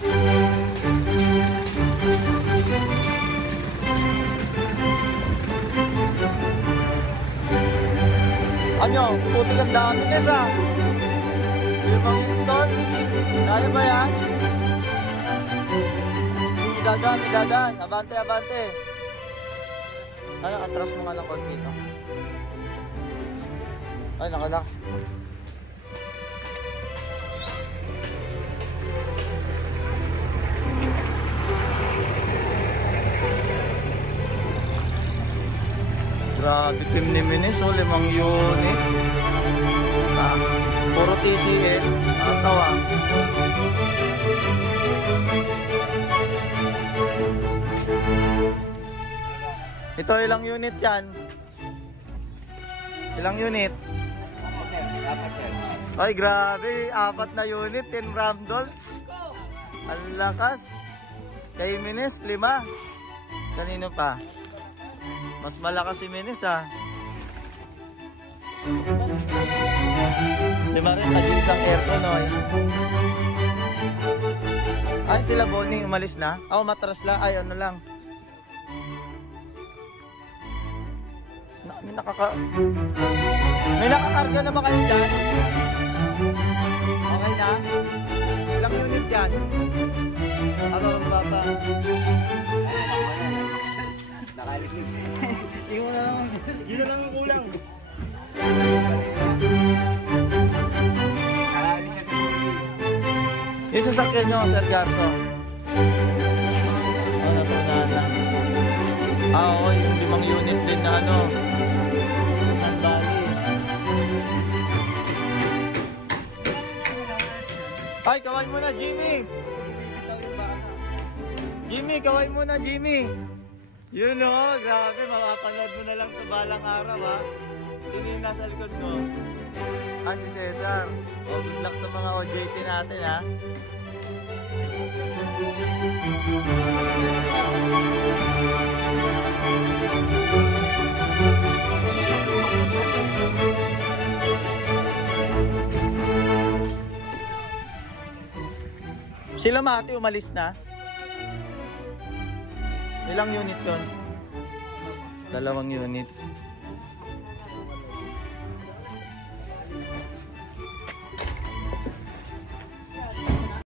Ano? Putik ang dami nesa. 5 install. Kaya ba yan? Dadan. Abante. Ano, atras mo nga ng konti, no? Ay, nakala. Grabe, Team Niminis, 5 unit. Puro TCL. Ang tawa. Ito, ilang unit yan? Ilang unit? Ay, grabe. 4 na unit. 10 ramdol. Ang lakas. Kay Minis, 5. Kanino pa? Mas malakas si Minis, ha? 5 rin. Tagil isang aircon, no? Ay, sila Bonnie. Umalis na? Oh, matras la. Ay, ano lang. May nakakarga na ba kayo dyan? Okay na? Ilang unit yan? Baba. Nakalilig. Yun na lang ang kulang. Nakalilig na siguro. Yung sasakyan nyo, Sir Garso. Nasa unahan lang. Oo, yung 5 unit din na ano. Ay, kaway mo na, Jimmy! Kaway mo na, Jimmy! Yun o, grabe, makapanood mo na lang ito balang araw, ha? Sino yung nasa likod mo? Ah, si Cesar. O, good luck sa mga OJT natin, ha? Sila Mati, umalis na? Ilang unit yun? 2 unit.